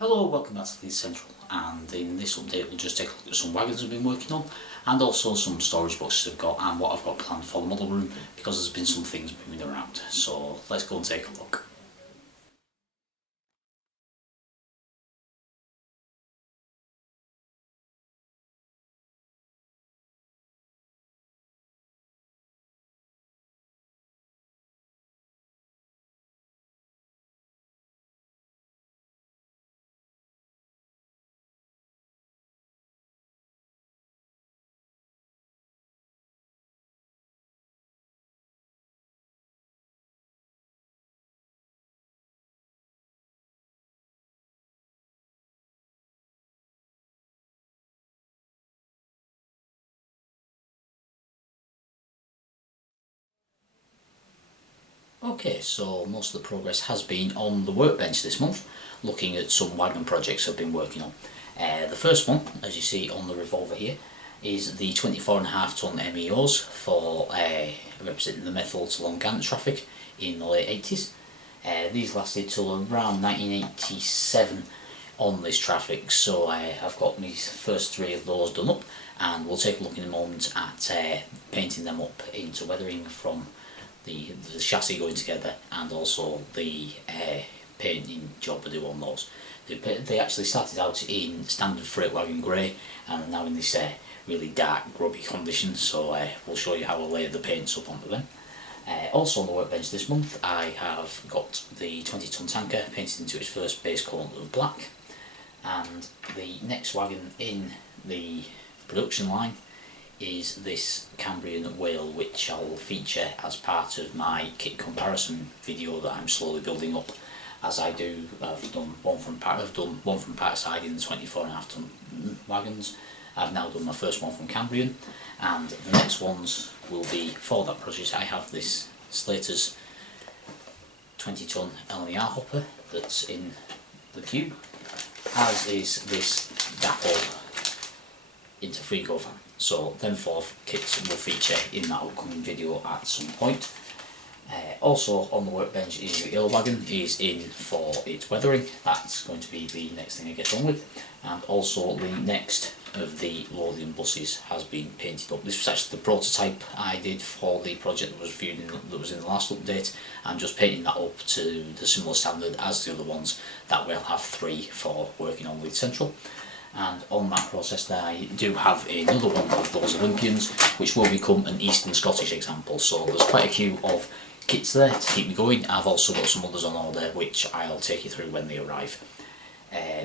Hello, welcome back to Leith Central, and in this update we'll just take a look at some wagons I've been working on and also some storage boxes I've got and what I've got planned for the model room because there's been some things moving around. So let's go and take a look. Okay, so most of the progress has been on the workbench this month, looking at some wagon projects I've been working on. The first one, as you see on the revolver here, is the 24.5 tonne MEOs for representing the methyl to long Gantt traffic in the late 80s. These lasted till around 1987 on this traffic, so I've got these first three of those done up, and we'll take a look in a moment at painting them up into weathering from the chassis going together and also the painting job I do on those. They actually started out in standard Freight Wagon grey and are now in this really dark grubby condition, so we'll show you how I lay the paints up onto them. Also on the workbench this month I have got the 20 tonne tanker painted into its first base coat of black, and the next wagon in the production line is this Cambrian whale, which I'll feature as part of my kit comparison video that I'm slowly building up as I do. I've done one from Parkside in the 24.5 tonne wagons. I've now done my first one from Cambrian, and the next ones will be for that project. I have this Slater's 20 tonne LNER hopper that's in the queue, as is this Dapple Interfrigo fan. So them four kits will feature in that upcoming video at some point. Also on the workbench is the ale wagon, is in for its weathering. That's going to be the next thing I get on with, and also the next of the Lothian buses has been painted up. This was actually the prototype I did for the project that was viewed that was in the last update. I'm just painting that up to the similar standard as the other ones. That will have three for working on Leith Central. And on that process there I do have another one of those Olympians, which will become an Eastern Scottish example. So there's quite a queue of kits there to keep me going. I've also got some others on order which I'll take you through when they arrive.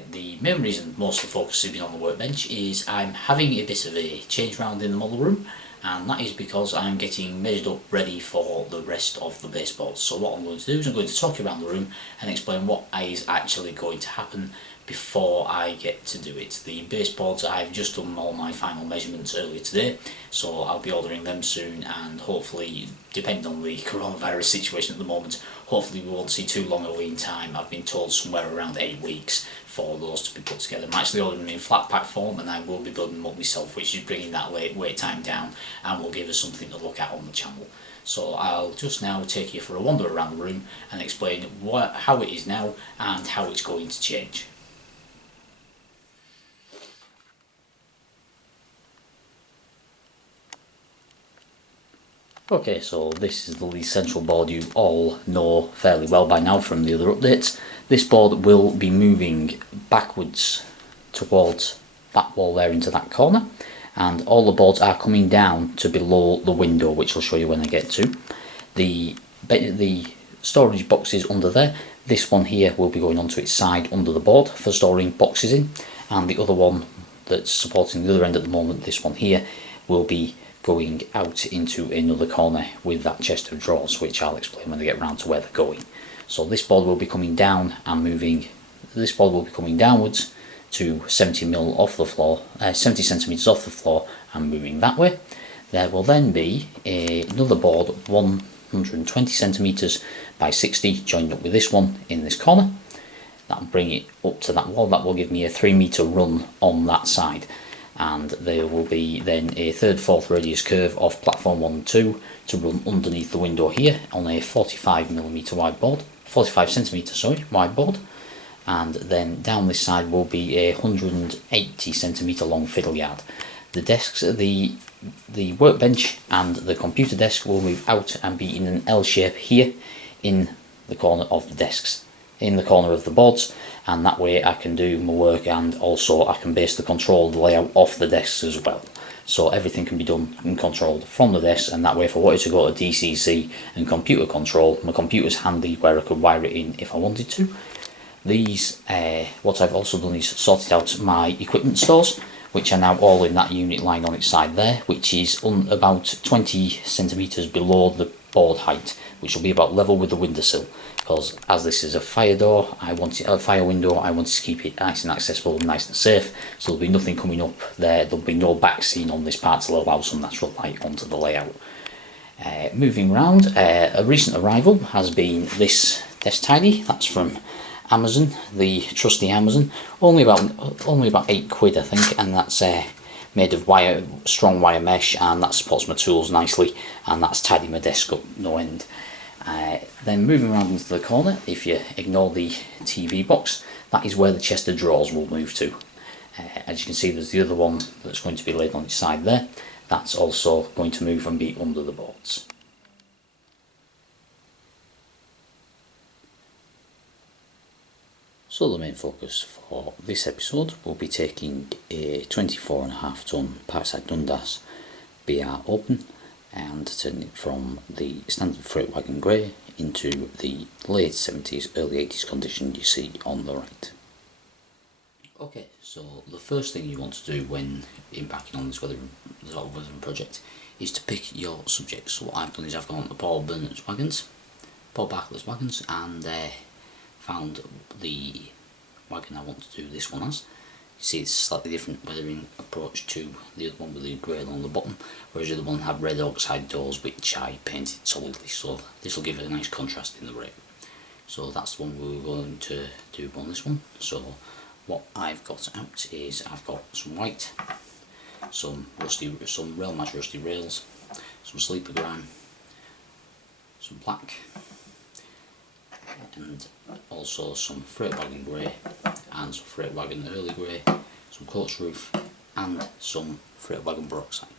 The main reason most of the focus has been on the workbench is I'm having a bit of a change round in the model room, and that is because I'm getting measured up ready for the rest of the baseboards. So what I'm going to do is I'm going to talk you around the room and explain what is actually going to happen before I get to do it. The baseboards, I've just done all my final measurements earlier today, so I'll be ordering them soon, and hopefully, depending on the coronavirus situation at the moment, hopefully we won't see too long a lead time. I've been told somewhere around 8 weeks for those to be put together. I'm actually ordering them in flat pack form, and I will be building them up myself, which is bringing that wait time down and will give us something to look at on the channel. So I'll just now take you for a wander around the room and explain how it is now and how it's going to change. Okay, so this is the Leith Central board you all know fairly well by now from the other updates. This board will be moving backwards towards that wall there into that corner, and all the boards are coming down to below the window, which I'll show you when I get to. The storage boxes under there, this one here will be going onto its side under the board for storing boxes in, and the other one that's supporting the other end at the moment, this one here, will be going out into another corner with that chest of drawers, which I'll explain when I get round to where they're going. So this board will be coming down and moving. This board will be coming downwards to 70mm off the floor, 70 centimeters off the floor, and moving that way. There will then be another board 120 centimeters by 60 joined up with this one in this corner. That'll bring it up to that wall. That will give me a 3-meter run on that side, and there will be then a 3/4 radius curve off platform 1 and 2 to run underneath the window here on a 45mm wide board, 45 centimeter sorry, wide board. and then down this side will be a 180cm long fiddle yard. The desks, the workbench and the computer desk will move out and be in an L shape here in the corner of the desks, in the corner of the boards, and that way I can do my work, and also I can base the control layout off the desks as well. So everything can be done and controlled from the desk, and that way if I wanted to go to DCC and computer control, my computer's handy where I could wire it in if I wanted to. These, what I've also done is sorted out my equipment stores, which are now all in that unit line on its side there, which is about 20cm below the board height, which will be about level with the windowsill, because as this is a fire door, a fire window, I wanted to keep it nice and accessible and nice and safe, so there'll be nothing coming up there, there'll be no back scene on this part to allow some natural light onto the layout. Moving around, a recent arrival has been this desk tidy. That's from Amazon, the trusty Amazon, only about £8 I think, and that's made of strong wire mesh, and that supports my tools nicely, and that's tidied my desk up no end. Then moving around into the corner, if you ignore the TV box, that is where the chest of drawers will move to. As you can see, there's the other one that's going to be laid on its side there. That's also going to move and be under the boards. So the main focus for this episode will be taking a 24.5 ton Parkside Dundas BR open and turning it from the standard Freight Wagon grey into the late 70s, early 80s condition you see on the right. Okay, so the first thing you want to do when embarking on this weathering project is to pick your subjects. So what I've done is I've gone to Paul Bartlett's Wagons, and found the wagon I want to do this one as. You see it's a slightly different weathering approach to the other one with the grey along the bottom, whereas the other one had red Oxide doors which I painted solidly, so this will give it a nice contrast in the rake. So that's the one we were going to do on this one. So what I've got out is I've got some white, some rail match rusty rails, some sleeper grime, some black, and also some Freight Wagon grey and some Freight Wagon early grey, some coach roof and some Freight Wagon Oxide.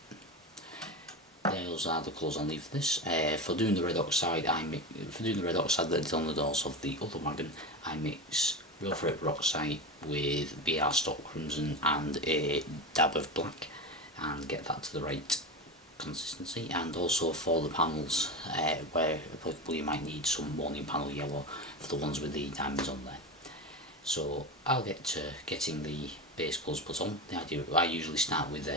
Those are the colours I'll leave for this. For doing the red oxide, that's on the doors of the other wagon, I mix real Freight Oxide with BR stock crimson and a dab of black, and get that to the right consistency. And also for the panels, where applicable, you might need some warning panel yellow for the ones with the diamonds on there. So I'll get to getting the base colours put on. The idea, I usually start with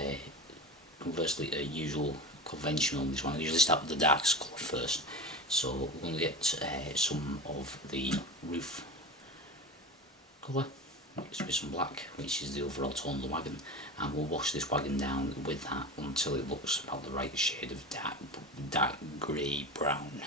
conversely a usual conventional on this one. I usually start with the darkest colour first. So we're going to get some of the roof colour mixed with some black, which is the overall tone of the wagon, and we'll wash this wagon down with that until it looks about the right shade of dark grey brown.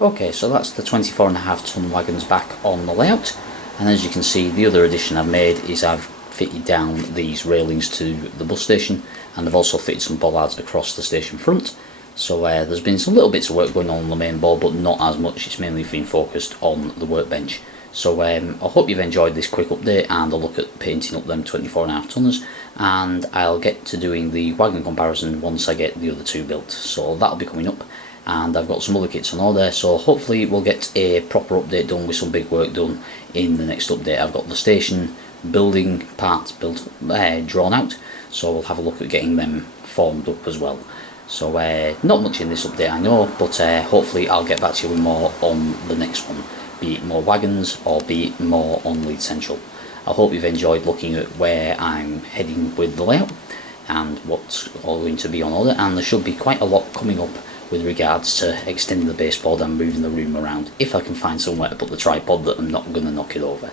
Okay, so that's the 24.5 tonne wagons back on the layout, and as you can see, the other addition I've made is I've fitted down these railings to the bus station, and I've also fitted some bollards across the station front. So there's been some little bits of work going on the main board, but not as much. It's mainly been focused on the workbench. So I hope you've enjoyed this quick update and a look at painting up them 24.5 tonners, and I'll get to doing the wagon comparison once I get the other two built. So that'll be coming up, and I've got some other kits on order, so hopefully we'll get a proper update done with some big work done in the next update. I've got the station building parts built, drawn out, so we'll have a look at getting them formed up as well. So not much in this update I know, but hopefully I'll get back to you with more on the next one, be it more wagons or be it more on Leith Central. I hope you've enjoyed looking at where I'm heading with the layout and what's all going to be on order, and there should be quite a lot coming up with regards to extending the baseboard and moving the room around, if I can find somewhere to put the tripod that I'm not going to knock it over.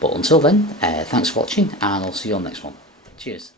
But until then, thanks for watching, and I'll see you on the next one. Cheers.